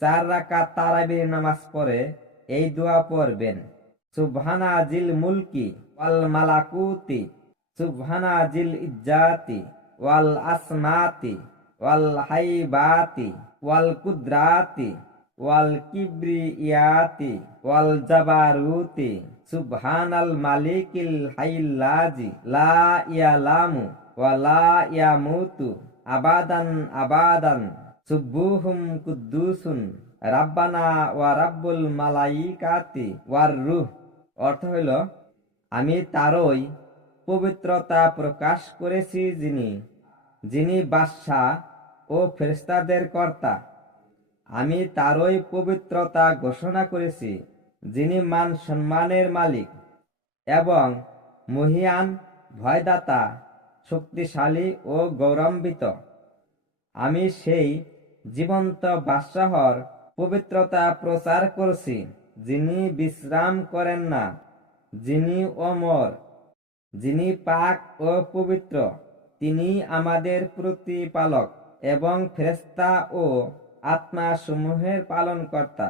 4 রাকাত তারাবির নামাজ পড়ে এই দোয়া পড়বেন, সুবহানা জিল মুলকি ওয়াল মালাকুতি, সুবহানা জিল ইজ্জাতি ওয়াল আসমাতি ওয়াল হাইবাতি ওয়াল কুদরাতি ওয়াল কিবরিয়াতি ওয়াল জাবারুতি, সুবহানাল মালিকিল হাইয়্যিল্লাযী লা ইয়ালামু ওয়া লা ইয়ামুতু আবাদান আবাদান, সুবহুম কুদ্দুসুন রাব্বানা ওয়া রাব্বুল মালাইকাতি ওয়ার রূহ। অর্থ হইল, আমি তারই পবিত্রতা প্রকাশ করেছি যিনি বাদশাহ ও ফেরেশতাদের কর্তা। আমি তারই পবিত্রতা ঘোষণা করেছি যিনি মান সম্মানের মালিক এবং মহিয়ান, ভয়দাতা, শক্তিশালী ও গৌরবান্বিত। আমি সেই জীবন্ত বাদশাহর পবিত্রতা প্রচার করছি যিনি বিশ্রাম করেন না, যিনি অমর, যিনি পাক ও পবিত্র। তিনি আমাদের প্রতিপালক এবং ফেরেশতা ও আত্মা সমূহের পালনকর্তা।